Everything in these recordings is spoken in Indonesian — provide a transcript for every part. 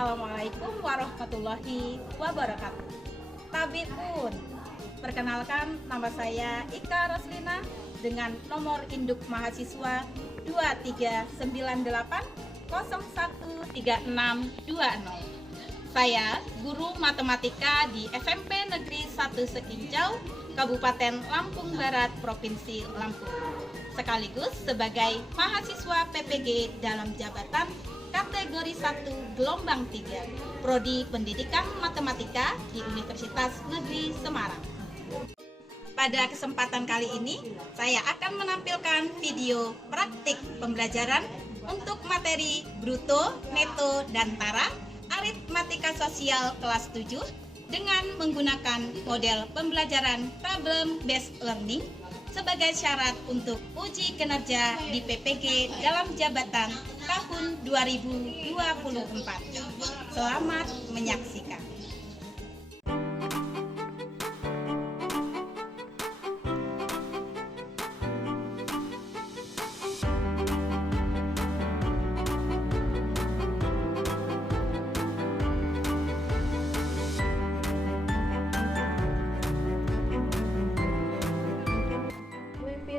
Assalamualaikum warahmatullahi wabarakatuh. Tabipun, perkenalkan nama saya Ika Roslina dengan nomor induk mahasiswa 2398013620. Saya guru matematika di SMP Negeri 1 Sekinjau, Kabupaten Lampung Barat, Provinsi Lampung. Sekaligus sebagai mahasiswa PPG dalam jabatan kategori 1 gelombang 3 Prodi Pendidikan Matematika di Universitas Negeri Semarang. Pada kesempatan kali ini saya akan menampilkan video praktik pembelajaran untuk materi bruto, neto, dan tara aritmatika sosial kelas 7 dengan menggunakan model pembelajaran problem based learning sebagai syarat untuk uji kinerja di PPG dalam jabatan tahun 2024. Selamat menyaksikan.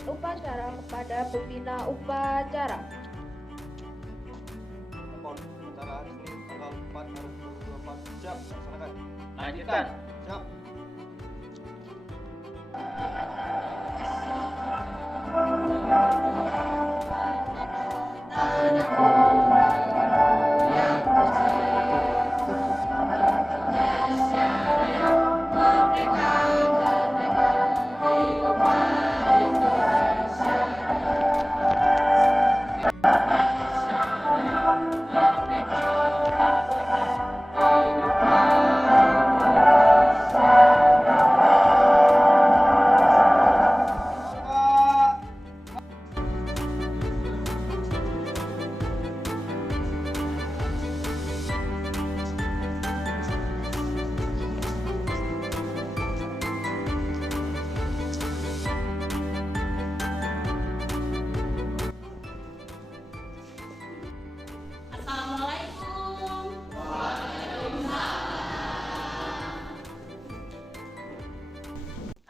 Upacara kepada pembina upacara. Upacara hari Senin tanggal 4 Maret 2024. Siap, laksanakan. Lanjutkan. Siap.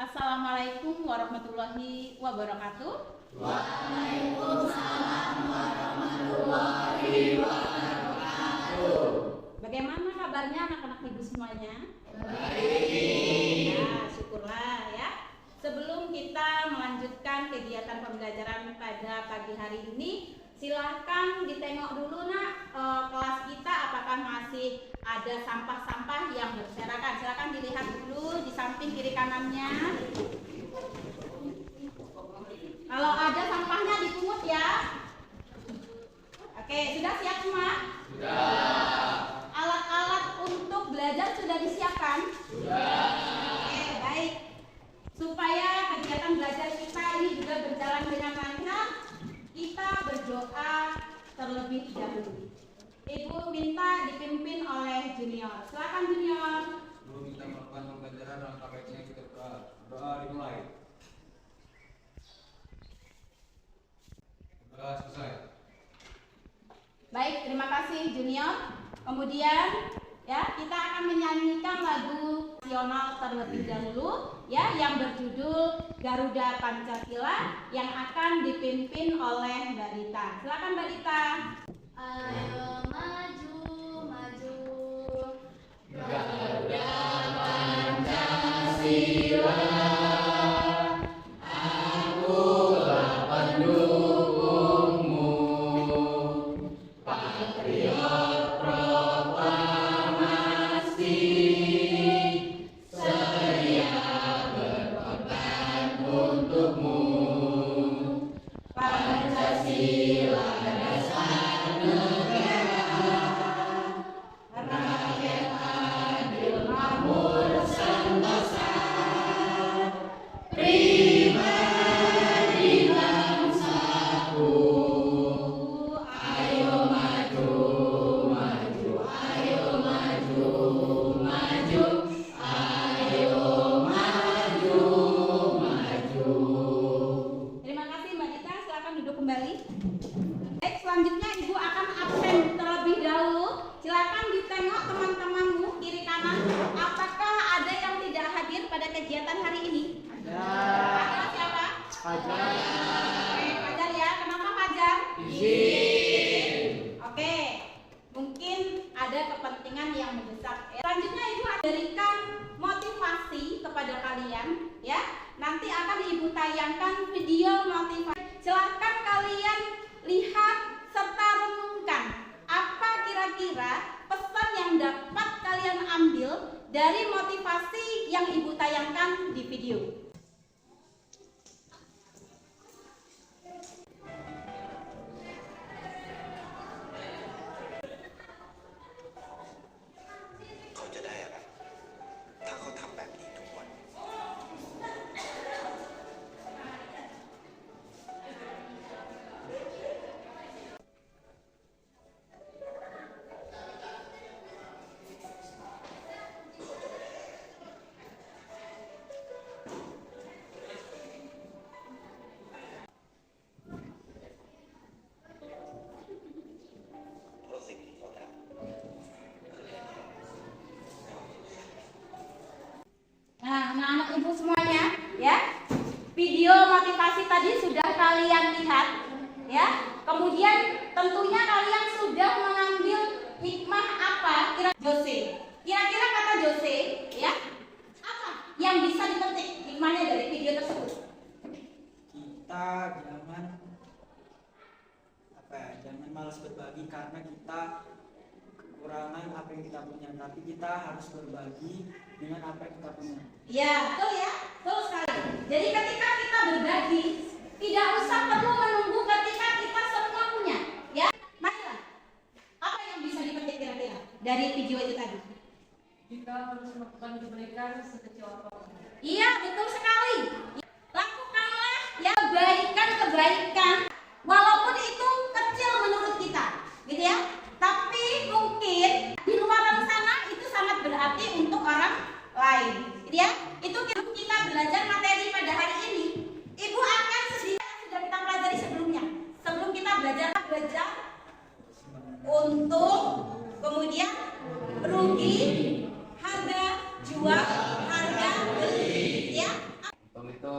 Assalamualaikum warahmatullahi wabarakatuh. Waalaikumsalam warahmatullahi wabarakatuh. Bagaimana kabarnya anak-anak ibu semuanya? Baik. Ya, syukurlah ya. Sebelum kita melanjutkan kegiatan pembelajaran pada pagi hari ini, silahkan ditengok dulu kelas kita apakah masih ada sampah-sampah yang berserakan. Silahkan dilihat dulu di samping kiri kanannya. Kalau ada sampahnya dipungut ya. Oke, sudah siap semua? Sudah. Alat-alat untuk belajar sudah disiapkan? Sudah. Oke, baik. Supaya kegiatan belajar kita ini juga berjalan dengan lancar, kita berdoa terlebih dahulu. Ibu minta dipimpin oleh junior. Silakan junior. Sebelum kita melakukan pembelajaran, langkah baiknya kita berdoa. Doa dimulai. Doa selesai. Baik, terima kasih junior. Kemudian ya, kita akan menyanyikan lagu nasional terlebih dahulu ya, yang berjudul Garuda Pancasila yang akan dipimpin oleh Mbak Rita. Silakan Mbak Rita. Ayo maju, maju. Garuda Pancasila, akulah pendukungmu. Patriot proklamasi, sedia berkorban untukmu. Pancasila dasar negara, rakyat Berikan motivasi kepada kalian ya. Nanti akan Ibu tayangkan video motivasi. Silahkan kalian lihat serta renungkan apa kira-kira pesan yang dapat kalian ambil dari motivasi yang Ibu tayangkan di video. Nah, anak-anak ibu semuanya, ya, video motivasi tadi sudah kalian lihat, ya. Kemudian tentunya kalian sudah mengambil hikmah apa? Kira-kira kata Jose, ya, apa yang bisa dipetik hikmahnya dari video tersebut? Kita jangan malas berbagi karena kita kekurangan apa yang kita punya, tapi kita harus berbagi dengan apa yang kita punya. Ya, betul sekali. Jadi ketika kita berbagi, tidak usah perlu menunggu ketika kita semua punya, ya. Marilah, apa yang bisa dipetik kira-kira dari video itu tadi? Kita harus melakukan kebaikan sekecil apapun. Iya, betul sekali. Lakukanlah ya kebaikan, walaupun itu kecil menurut kita, gitu ya. Tapi mungkin di luar sana itu sangat berarti untuk orang lain, gitu ya. Itu kita belajar materi pada hari ini. Ibu akan sudah kita pelajari sebelumnya. Sebelum kita belajar untung, kemudian rugi, harga jual, harga beli, ya. Untung itu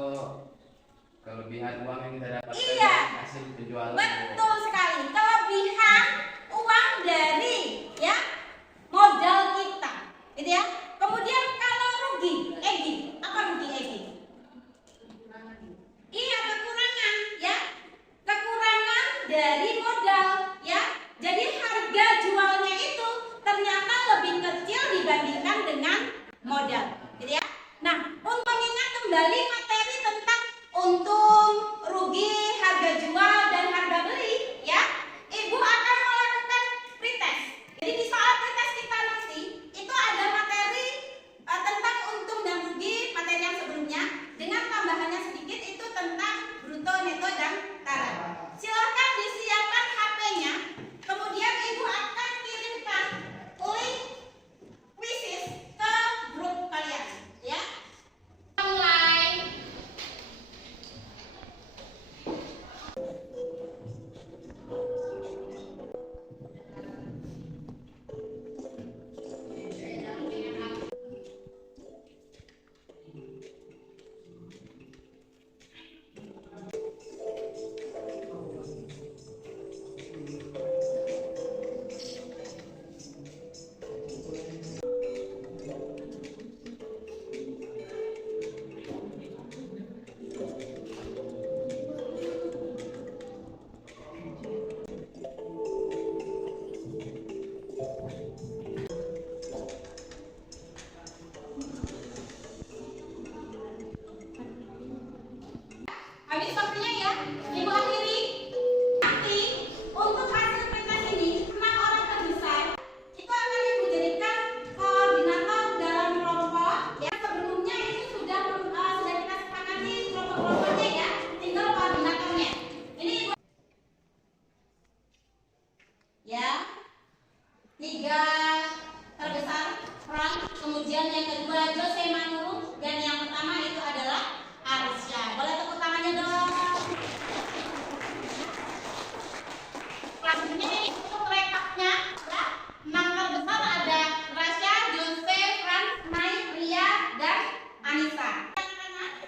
kelebihan uang yang kita dapatkan Iya. dari hasil penjualan. Betul sekali. Kelebihan uang dari ya modal kita, gitu ya. Kemudian kalau rugi, apa rugi Egi? Iya, kekurangan, ya. Kekurangan dari modal, ya. Jadi harga jualnya itu ternyata lebih kecil dibandingkan dengan modal, gitu ya. Nah, untuk mengingat kembali materi tentang untung, rugi, harga jual dan harga beli, ya. Ibu akan melakukan pretest. Jadi di saat pretest kita nanti itu ada materi tentang untung dan rugi, materi yang sebelumnya dengan tambahannya sedikit itu tentang bruto, neto dan tarik. Silahkan disiapkan HP-nya. Kemudian ibu akan kirimkan link quizzes ke grup kalian, ya. Mulai. Habis waktunya ya, ibu akhiri. Nanti untuk hasil pretest ini 6 orang terbesar itu akan ibu jadikan koordinator dalam kelompok. Ya, sebelumnya itu sudah kita sepakati kelompok-kelompoknya ya, tinggal koordinatornya. Ini ibu. Ya, 3 terbesar Frank, kemudian yang kedua Jose Manuru, dan yang pertama itu adalah Arsya. Boleh tepuk tangannya dong. Selanjutnya untuk rekapnya, ya, 6 terbesar ada Rasya, Jose, Frank, Mai, Ria, dan Anissa.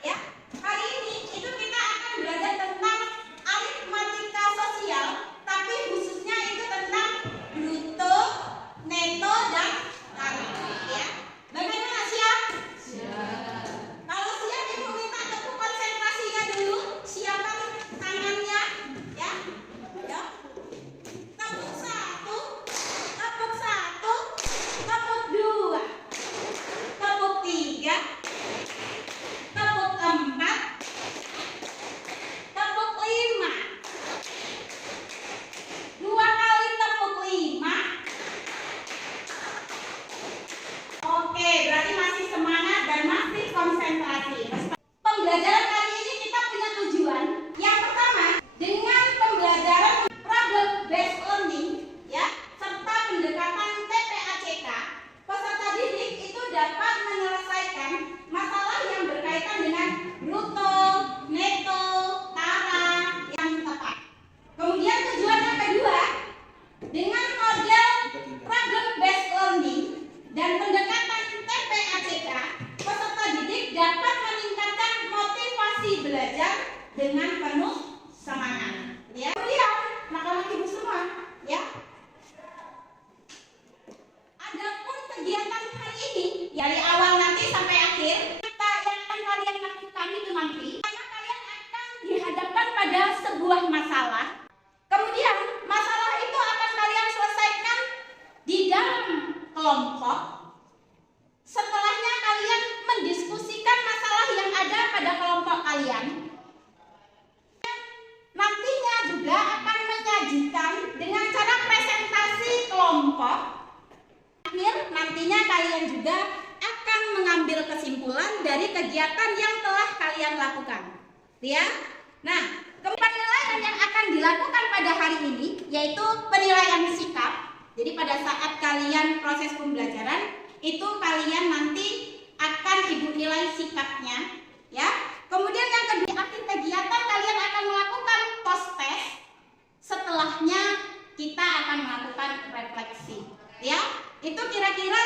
Ya, hari ini itu kita akan belajar tentang aritmatika sosial, tapi khususnya itu tentang bruto, neto, dan tarik. Ya, bagaimana? belajar dengan penuh semangat. Ya. Kemudian anak-anak ibu semua, ya. Adapun kegiatan hari ini dari awal nanti sampai akhir, kita yang akan kalian lakukan itu nanti, karena kalian akan dihadapkan pada sebuah masalah. Kemudian masalah itu akan kalian selesaikan di dalam kelompok. Setelahnya kalian mendiskusikan masalah yang ada pada kelompok kalian. Nantinya juga akan menyajikan dengan cara presentasi kelompok. Akhir nantinya kalian juga akan mengambil kesimpulan dari kegiatan yang telah kalian lakukan. Ya. Nah, penilaian yang akan dilakukan pada hari ini yaitu penilaian sikap. Jadi pada saat kalian proses pembelajaran itu kalian nanti akan ibu nilai sikapnya, ya. Kemudian yang kedua, akhir kegiatan kalian akan melakukan post test. Setelahnya kita akan melakukan refleksi, ya. Itu kira-kira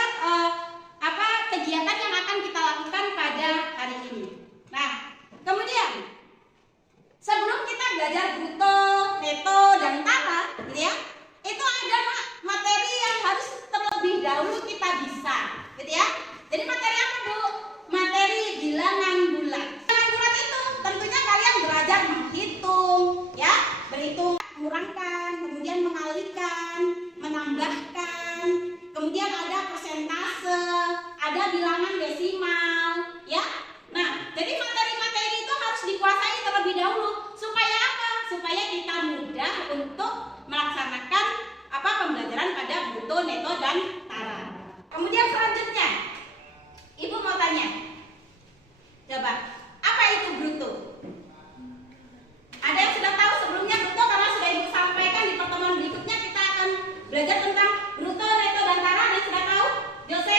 kegiatan yang akan kita lakukan pada hari ini. Nah, kemudian sebelum kita belajar bruto, neto, dan tara, gitu ya, itu ada materi yang harus terlebih dahulu kita bisa, gitu ya. Jadi materi apa, Bu? Materi bilangan bulat. Bilangan bulat itu tentunya kalian belajar menghitung, ya, berhitung, mengurangkan, kemudian mengalikan, menambahkan, kemudian ada persentase, ada bilangan desimal, ya. Nah, jadi materi-materi itu harus dikuasai terlebih dahulu. Supaya apa? Supaya kita mudah untuk melaksanakan pembelajaran pada bruto, neto, dan tara. Kemudian selanjutnya, Ibu mau tanya, coba, apa itu bruto? Ada yang sudah tahu sebelumnya bruto karena sudah Ibu sampaikan di pertemuan berikutnya kita akan belajar tentang bruto, neto, dan tara. Ada yang sudah tahu? Jose?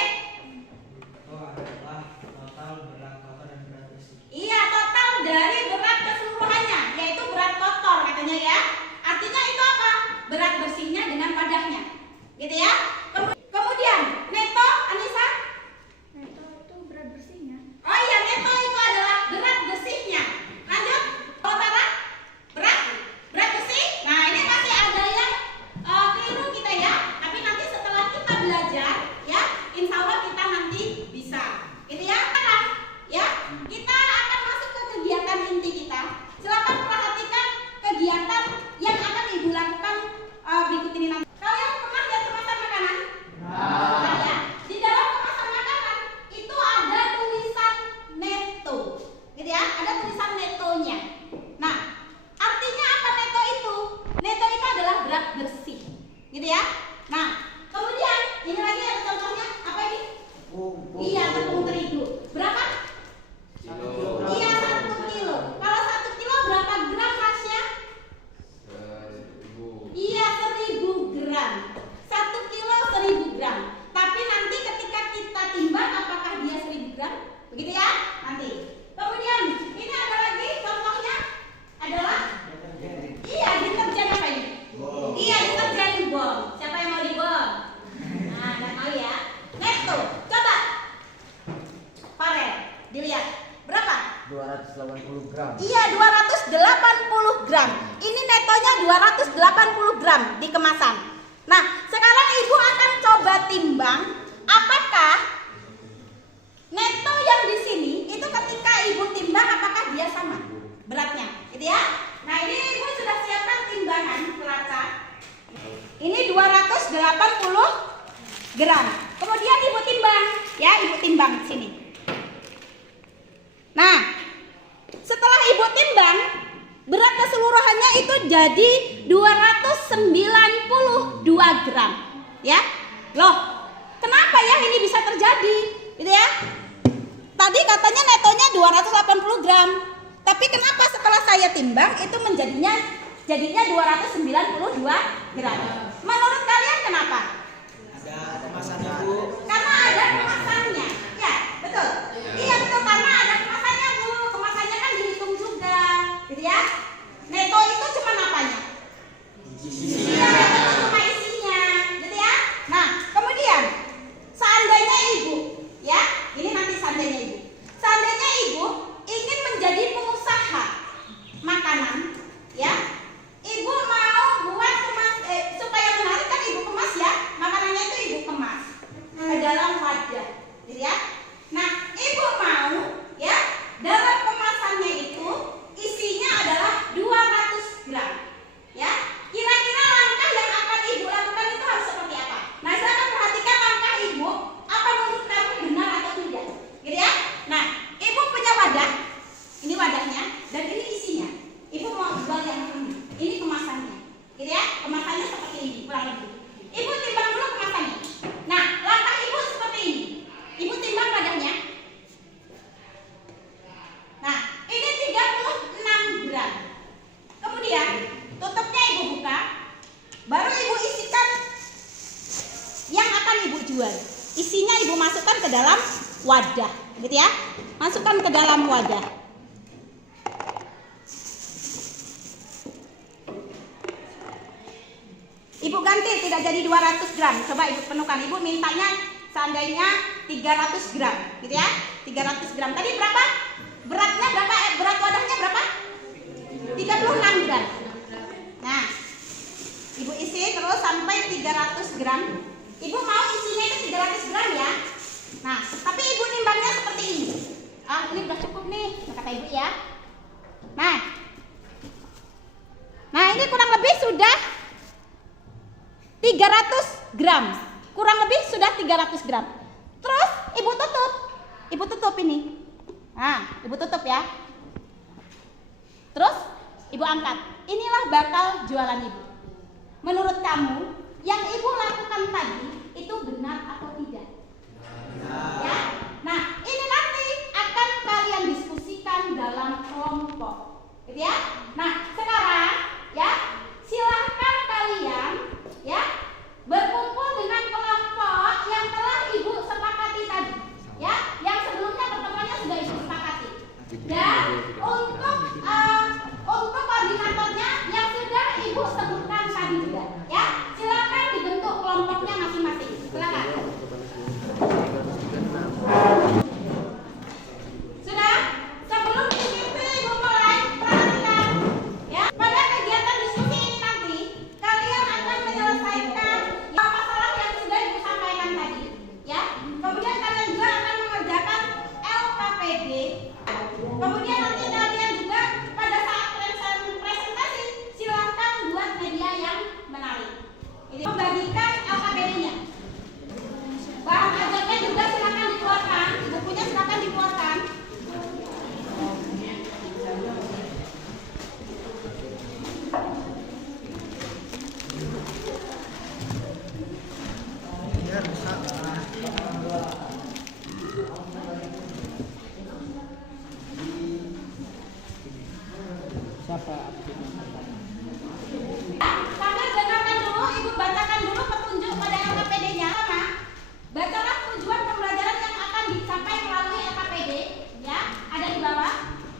Adalah total berat kotor dan berat bersih. Iya, total dari berat keseluruhannya, yaitu berat kotor katanya ya. Artinya itu apa? Berat bersihnya dengan padahnya, gitu ya. Kemudian neto, Anissa? Neto itu berat bersihnya. Oh iya, neto itu adalah berat bersihnya. Lanjut, kalau tara? Berat bersih. Nah, ini masih ada yang keliru kita ya. Tapi nanti setelah kita belajar, ya, insya Allah kita nanti bisa, gitu ya. Ya, kita akan masuk ke kegiatan inti kita. Silakan perhatikan kegiatan yang akan Ibu lakukan berikut ini nanti. Kalian pernah lihat kemasan makanan? Nah, ya. Di dalam kemasan makanan itu ada tulisan neto, gitu ya. Ada tulisan netonya. Nah, artinya apa neto itu? Neto itu adalah berat bersih, gitu ya. Nah, kemudian ini lagi ada contohnya apa ini? Iya, tepung terigu. Berapa? Iya, 1 kilo. Kalau 1 kilo berapa gram Masya? 1000. Iya, 1000 gram. 1 kilo 1000 gram. Tapi nanti ketika kita timbang apakah dia 1000 gram? Begitu ya? Nanti. Kemudian ini ada lagi contohnya adalah iya, deterjen apa ini? Iya, deterjen bol. Siapa yang mau dibol? Nah, nggak mau ya. Neto, coba. Farel, dilihat. Berapa? 280 gram. Iya, 280 gram. Ini netonya 280 gram di kemasan. Nah, sekarang Ibu akan coba timbang apakah neto yang di sini itu ketika Ibu timbang apakah dia sama beratnya, gitu ya. Nah, ini Ibu sudah siapkan timbangan pelacak. Ini 280 gram. Kemudian Ibu timbang, ya, Ibu timbang di sini. Nah, setelah Ibu timbang, berat keseluruhannya itu jadi 292 gram. Ya, loh, kenapa ya ini bisa terjadi? Gitu ya. Tadi katanya netonya 280 gram. Tapi kenapa setelah saya timbang itu jadinya 292 gram? Menurut kalian kenapa? Ada kemasannya, Bu. Karena ada kemasannya. Ya, betul. Iya, betul, karena ada kemasannya, Bu. Kemasannya kan dihitung juga, gitu ya. Neto itu cuma apanya? Iya, neto cuma isinya, gitu ya. Nah, kemudian seandainya Ibu, ya, ini nanti seandainya Ibu ingin menjadi pengusaha, wadah, gitu ya. Masukkan ke dalam wadah. Ibu ganti, tidak jadi 200 gram. Coba Ibu penuhkan. Ibu mintanya seandainya 300 gram, gitu ya. 300 gram. Tadi berapa? Beratnya berapa? Berat wadahnya berapa? 36 gram. Nah, Ibu isi terus sampai 300 gram. Ibu mau isinya itu 300 gram ya. Nah, tapi Ibu nimbangnya seperti ini. Ah, ini udah cukup nih, kata Ibu ya. Nah, ini kurang lebih sudah 300 gram. Kurang lebih sudah 300 gram. Terus Ibu tutup. Ibu tutup ini. Nah, Ibu tutup ya. Terus Ibu angkat. Inilah bakal jualan Ibu. Menurut kamu, yang Ibu lakukan tadi itu benar atau tidak? Ya. Nah, ini nanti akan kalian diskusikan dalam kelompok. Gitu ya. Nah, sekarang ya, silahkan kalian ya berkumpul dengan kelompok yang telah Ibu sepakati tadi. Ya, yang sebelumnya pertemuannya sudah Ibu sepakati. Dan untuk koordinatornya yang sudah Ibu sebutkan tadi juga. Ya, silakan dibentuk kelompoknya masing-masing. Silakan. Sudah? Sebelum Ibu mulai, perhatikan ya. Pada kegiatan diskusi ini nanti kalian akan menyelesaikan masalah yang sudah Ibu sampaikan tadi ya. Kemudian kalian juga akan mengerjakan LKPD. Kemudian nanti kalian juga pada saat presentasi silakan buat media yang menarik. Ini membagikan LKPD-nya. Bahan ajarnya juga silakan dikeluarkan, bukunya silakan dikeluarkan. Sambil dengarkan dulu, Ibu bacakan dulu petunjuk pada LKPD-nya. Bacalah tujuan pembelajaran yang akan dicapai melalui LKPD, ya, ada di bawah.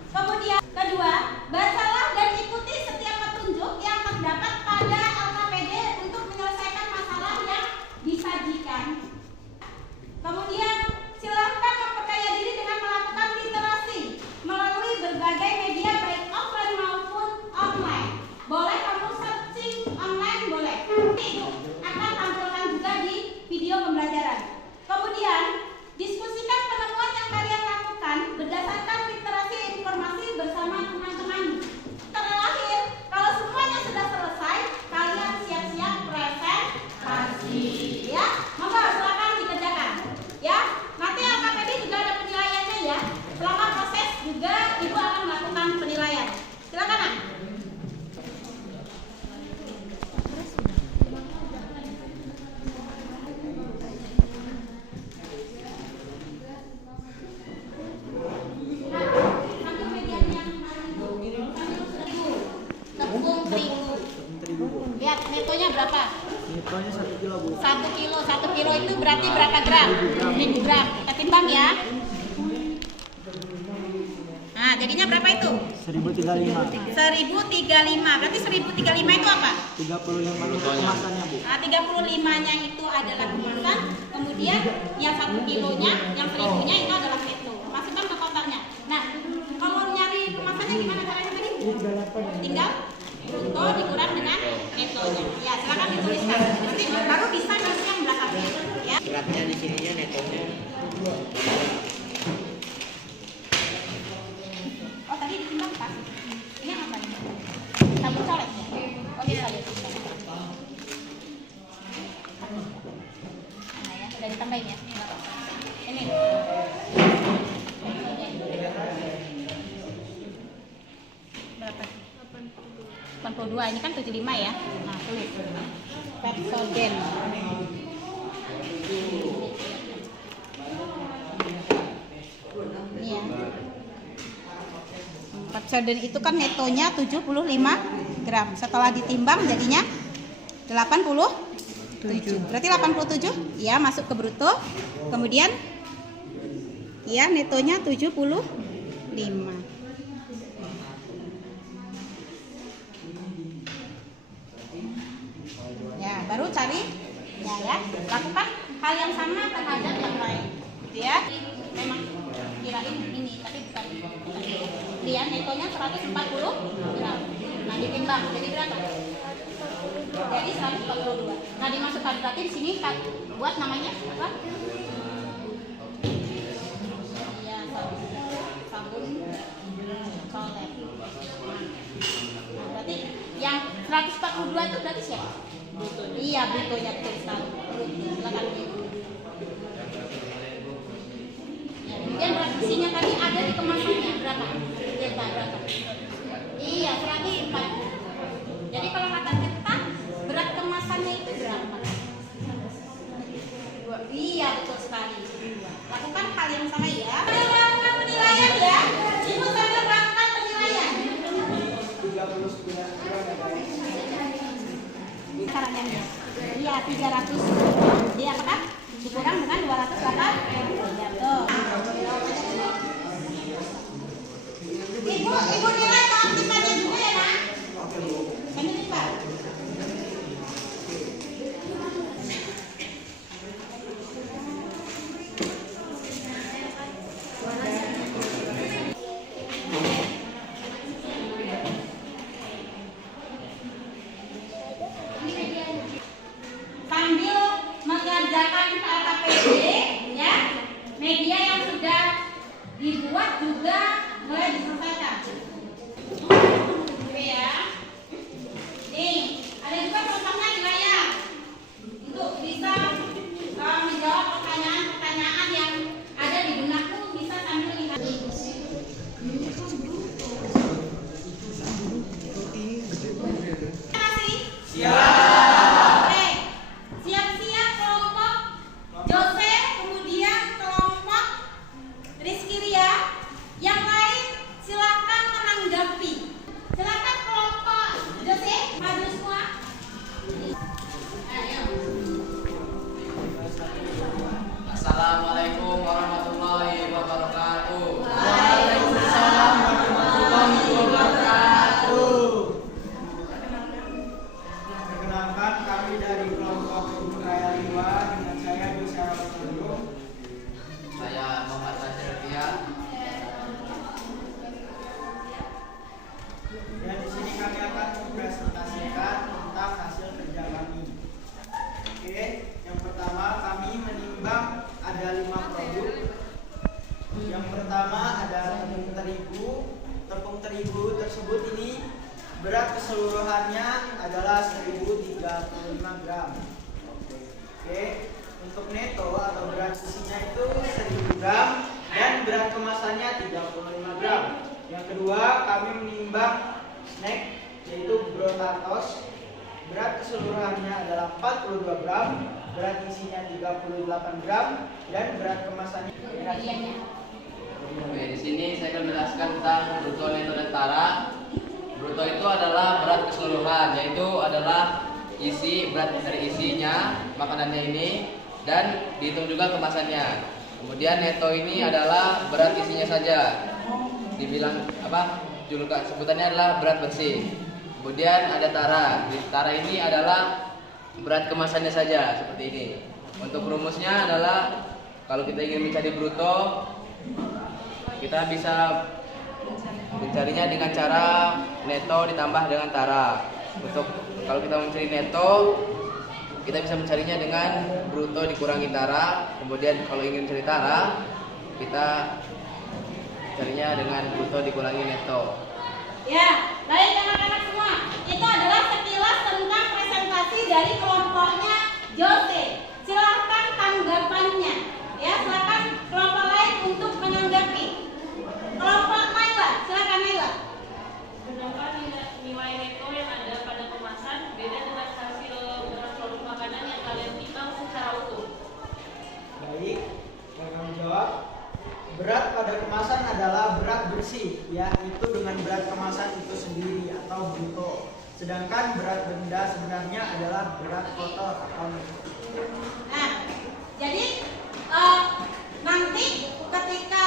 Kemudian kedua, bacalah dan ikuti setiap petunjuk yang terdapat pada LKPD untuk menyelesaikan masalah yang disajikan. Kemudian silahkan memperkaya diri dengan melakukan literasi melalui berbagai media baik offline maupun online. Boleh kamu searching online, boleh. Itu akan tampilkan juga di video pembelajaran. Kemudian diskusikan penemuan yang kalian lakukan berdasarkan literasi informasi bersama teman-teman. Terakhir, kalau semuanya sudah selesai, kalian siap-siap presentasi. Ya, monggo silakan dikerjakan. Ya, nanti LKPD juga ada penilaiannya ya. Selama proses juga Ibu akan melakukan penilaian. Silakan, Nak. Tepung terigu. Lihat netonya berapa? Netonya 1 kilo, Bu. 1 kilo itu berarti berapa gram? 1000 gram. Kita timbang ya. Nah, jadinya berapa itu? 1035. 1035. Berarti 1035 itu apa? 35 untuk kemasannya, Bu. Nah, 35-nya itu adalah kemasan. Kemudian yang 1 kilonya, yang 1000-nya itu adalah neto. Masukkan ke kotaknya. Nah, kalau nyari kemasannya gimana caranya tadi? Tinggal brutto dikurang dengan netonya. Ya, silakan dituliskan. Nanti baru bisa masuk yang belakangnya. Ya. Beratnya di sininya netonya. Oh, tadi ditimbang pas. Ini apa nih? Sabun colek ya? Oh, bisa ya. Nah, ya, udah ditambahin ya. Ini. Berapa? 82. Ini kan 75 ya. Nah, tulis. Pepsodent. Ini ya. Pepsodent itu kan netonya 75 gram. Setelah ditimbang jadinya 87. Berarti 87 ya masuk ke bruto. Kemudian Ya, netonya 75. Ya, baru cari ya. Lakukan hal yang sama terhadap yang lain. Gitu ya. Memang kirain ini, tapi bukan. Lihat netonya 140 gram. Nah, ditimbang jadi berapa? Jadi 142. Nah, dimasukkan berarti di sini buat namanya apa? Iya, sabun toilet. Nah, berarti yang 142 itu berarti siapa? Iya, brutonya betul sekali. Silakan. Ya, kemudian berat bersihnya tadi ada di kemasannya berapa? Berapa? Iya, 140. Jadi kalau kata kita berat kemasannya itu berapa? Iya, betul sekali. Lakukan hal yang sama ya. Melakukan penilaian ya. Ibu sambil melakukan penilaian. 39 gram ya guys. Caranya ya. Iya, 300. Dia apa? Dikurang dengan 208. Ya, tuh. Ibu nilai keaktifannya dulu ya, Nak. Oke, Bu. Ini Pak. Sambil mengerjakan KKPD ya, media yang sudah dibuat juga mulai diselesaikan. Oke ya. Nih, ada juga contohnya di layar. Untuk bisa menjawab pertanyaan-pertanyaan yang ada di benakku, bisa sambil lihat. Terima kasih. Siap. Oke. Siap-siap kelompok Jose, kemudian kelompok Rizky Ria. Yang lain silakan menanggapi. Silakan kelompok Jose, maju semua. Ayo. Assalamualaikum warahmatullahi wabarakatuh. Waalaikumsalam warahmatullahi wabarakatuh. Perkenalkan, kami dari kelompok Raya 5 dengan saya Bisa Ramadhan. Saya Muhammad Nasir Ria. Dan di sini kami akan mempresentasikan tentang hasil kerja kami. Oke, yang pertama kami menimbang ada 5 produk. Yang pertama ada tepung terigu. Tepung terigu tersebut ini berat keseluruhannya adalah 1035 gram. Oke, untuk neto atau berat isinya itu 1000 gram dan berat kemasannya 35 gram. Yang kedua kami menimbang snack yaitu brotatos. Berat keseluruhannya adalah 42 gram, berat isinya 38 gram dan berat kemasannya. Oke, di sini saya akan menjelaskan tentang bruto, neto, dan tara. Bruto itu adalah berat keseluruhan, yaitu adalah isi berat dari isinya, makanannya ini, dan dihitung juga kemasannya. Kemudian neto ini adalah berat isinya saja. Dibilang apa? Julukan sebutannya adalah berat bersih. Kemudian ada tara. Di tara ini adalah berat kemasannya saja seperti ini. Untuk rumusnya adalah kalau kita ingin mencari bruto, kita bisa mencarinya dengan cara neto ditambah dengan tara. Untuk kalau kita mencari neto, kita bisa mencarinya dengan bruto dikurangi tara. Kemudian kalau ingin mencari tara, kita carinya dengan bruto dikurangi neto. Ya, baik anak-anak semua. Itu adalah sekilas tentang presentasi dari kelompoknya Jose. Silakan tanggapannya. Ya, silakan kelompok lain untuk menanggapi. Kelompok Naila, silakan Naila. Kenapa nilai neto yang ada pada kemasan beda dengan hasil dengan produk makanan yang kalian timbang secara utuh? Baik, saya akan menjawab. Berat pada kemasan adalah berat bersih, yaitu dengan berat kemasan itu sendiri atau bruto. Sedangkan berat benda sebenarnya adalah berat kotor atau neto. Nah, jadi nanti ketika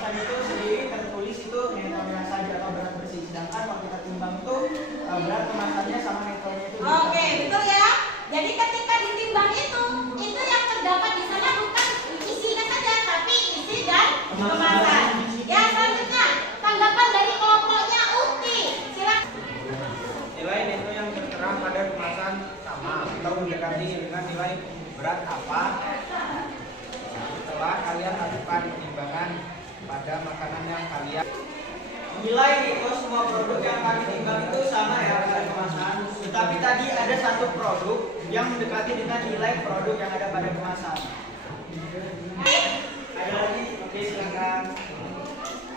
kemasan itu sendiri tertulis itu netonya saja atau berat bersih, sedangkan waktu kita timbang itu berat kemasannya sama netonya itu. Oke, betul ya. Jadi ketika ditimbang itu yang terdapat di sana bukan isinya saja, tapi isi dan kemasan. Ya, selanjutnya tanggapan dari kelompoknya Uti. Silakan. Nilai neto yang tertera pada kemasan sama atau mendekati dengan nilai berat apa setelah kalian lakukan penimbangan pada makanan yang kalian. Nilai neto semua produk yang kami timbang itu sama ya pada kemasan, tetapi tadi ada satu produk yang mendekati dengan nilai produk yang ada pada kemasan. Ada lagi? Oke, silakan.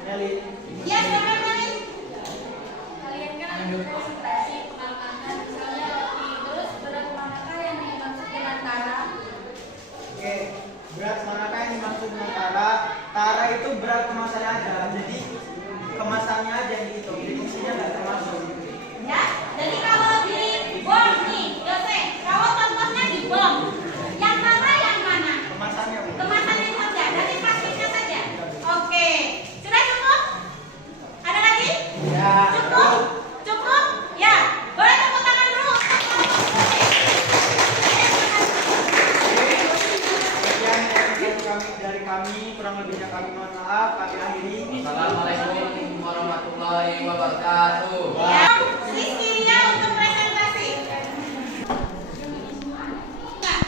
Nelly. Ya, silakan Mari. Kalian kan ada konsentrasi pengamanan, misalnya roti, terus berat manakah yang dimaksud dengan tara? Oke, berat manakah yang dimaksud dengan tara? Tara itu berat kemasannya aja, jadi kemasannya aja yang dihitung, jadi isinya nggak termasuk. Ya, jadi kalau di bom nih, Yose, kalau contohnya di bom, yang mana yang mana? Kemasannya Bu. Kemasannya saja, dari plastiknya saja. Oke, sudah cukup? Ada lagi? Ya. Cukup? Cukup? Ya, boleh tepuk tangan dulu. Sekian dari kami, kurang lebihnya kami mohon maaf, kami akhiri. Assalamualaikum warahmatullahi wabarakatuh. Ya, Rizky-nya untuk presentasi. Nah,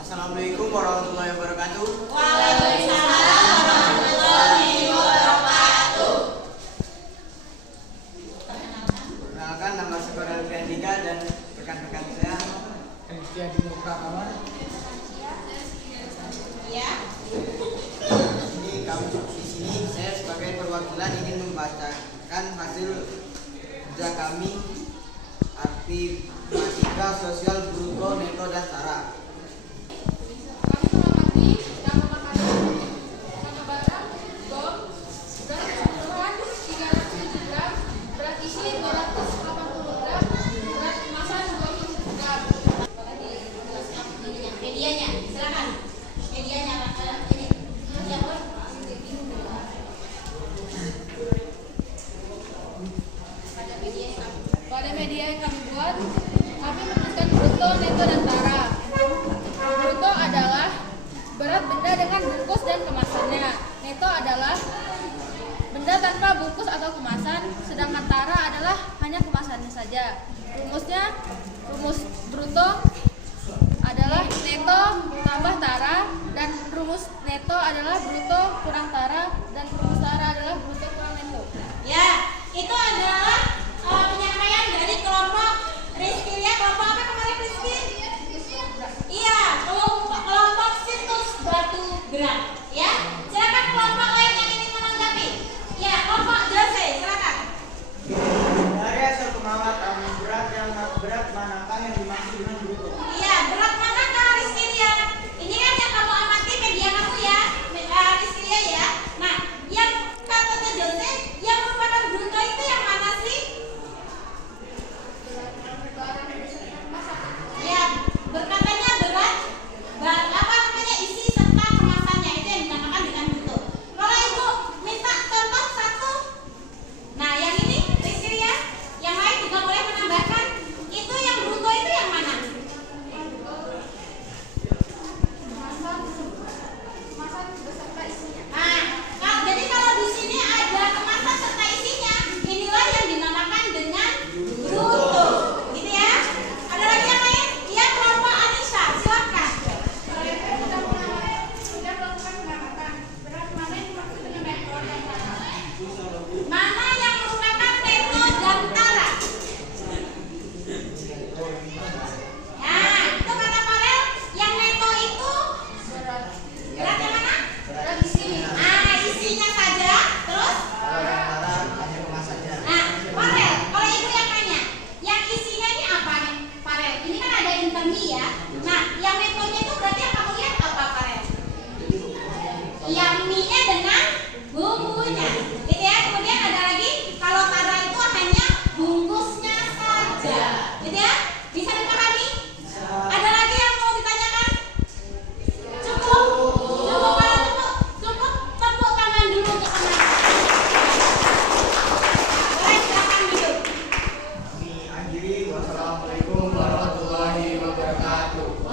Assalamualaikum warahmatullahi wabarakatuh. Waalaikumsalam warahmatullahi wabarakatuh. Perkenalkan, nama saya Farel Fiandika dan rekan-rekan saya. Ya. Ini kami di sini saya sebagai perwakilan ingin membacakan hasil kerja kami aritmatika sosial bruto neto dan tara. Kami mengamati yang makanan, nama barang, bom, berat keseluruhan 307 gram, berat isi 280 gram, berat kemasan 20 gram. Medianya, silakan. Medianya ini. Ya, Boy. Pada media yang kami buat, kami menuliskan bruto, neto, dan tara. Bruto adalah berat benda dengan bungkus dan kemasannya. Neto adalah benda tanpa bungkus atau kemasan, sedangkan tara adalah hanya kemasannya saja. Rumus bruto adalah neto tambah tara, dan rumus neto adalah bruto kurang tara, dan rumus tara adalah bruto kurang neto. Ya, itu adalah penyampaian dari kelompok Rizky ya. Kelompok apa kemarin Rizky? Iya, kelompok situs batu gerak. Ya, silakan kelompok lain yang ingin menanggapi. Ya, kelompok Jose, silakan. Dari hasil pengamatan berat manakah yang dimaksud dengan bruto? Iya, berat manakah Rizky ya? Ini kan yang kamu amati media kamu ya, Rizky ya. Nah, yang katanya Jose, yang merupakan bruto itu yang mana sih? Assalamualaikum warahmatullahi wabarakatuh.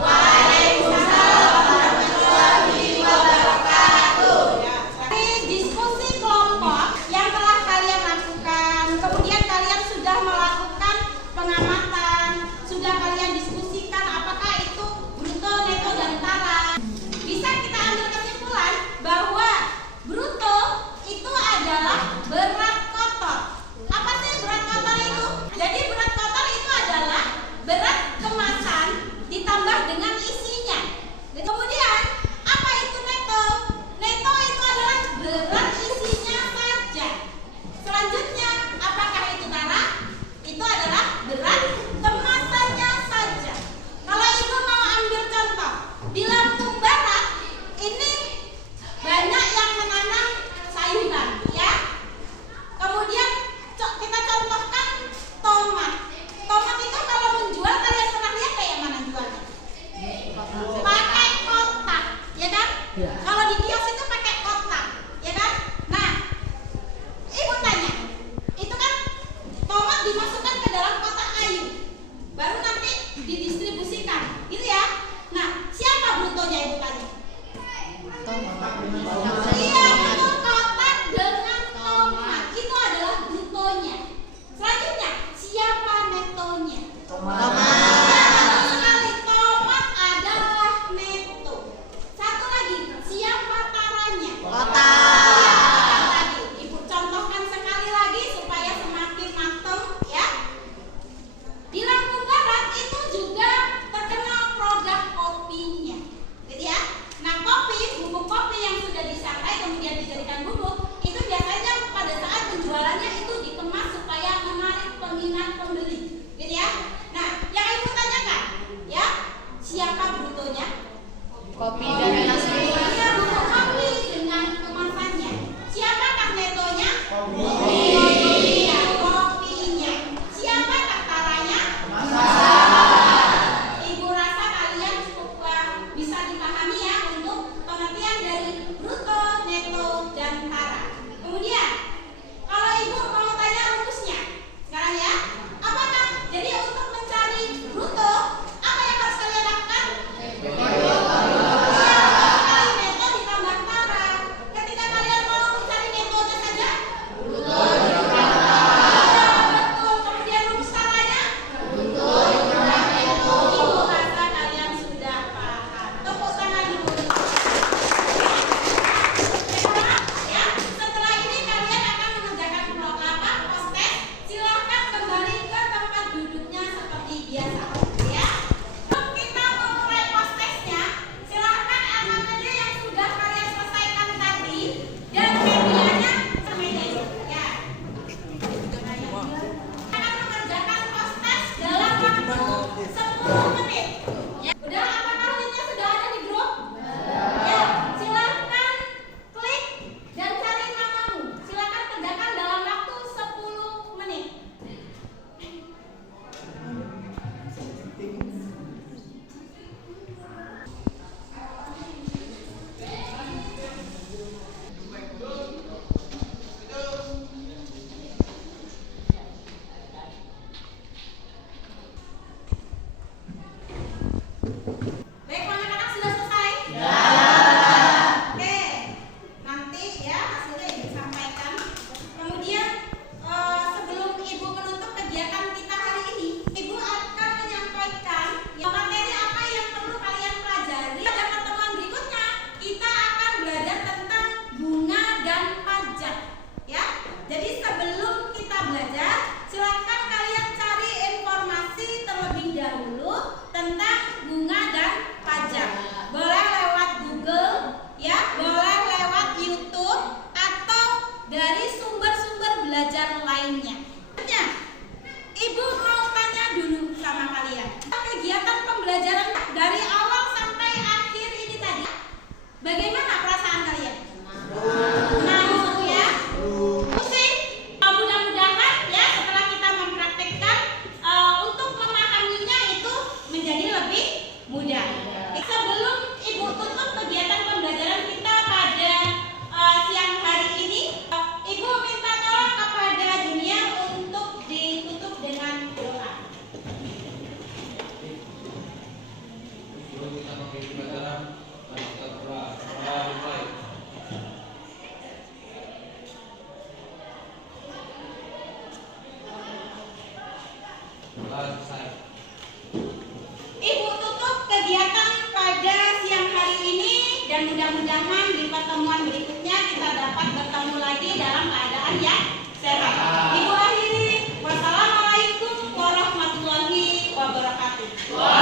Ini diskusi kelompok yang telah kalian lakukan, kemudian kalian sudah melakukan pengamatan, sudah kalian diskusikan apakah itu bruto, neto, dan tara. Bisa kita ambil kesimpulan bahwa bruto itu adalah berat kotor. Apa sih berat kotor itu? Jadi berat kotor itu adalah berat kemasan ditambah dengan isinya. Kemudian apa itu neto? Neto itu adalah berat isinya saja. Selanjutnya, apakah itu tara? Itu adalah berat kemasannya saja. Kalau ibu mau ambil contoh, di Lampung Barat ini banyak yang menanam sayuran, ya. Kemudian kita contohkan tomat. Tomat itu kalau menjual, kalian pernah lihat kayak mana jualnya? Pakai kotak, ya kan? Kalau di kios itu pakai kotak, ya kan? Nah, ibu tanya, itu kan tomat dimasukkan ke dalam kotak kayu, baru nanti didistribusikan, gitu ya? Nah, siapa brutonya ibu tanya? Iya, itu kotak dengan tomat, itu adalah brutonya. Selanjutnya, siapa netonya? Betul sekali, tomat adalah neto. Satu lagi, siapa taranya? Iya, betul lagi. Ibu contohkan sekali lagi supaya semakin matang, ya. Di Lampung Barat itu juga terkenal produk kopinya, gitu ya. Nah, kopi, bubuk kopi yang sudah disangrai kemudian dijadikan bubuk, itu biasanya pada saat penjualannya itu dikemas supaya menarik peminat pembeli, gitu ya. Nah, Selesai. Ibu tutup kegiatan pada siang hari ini dan mudah-mudahan di pertemuan berikutnya kita dapat bertemu lagi dalam keadaan yang sehat. Ibu akhiri, wassalamualaikum warahmatullahi wabarakatuh.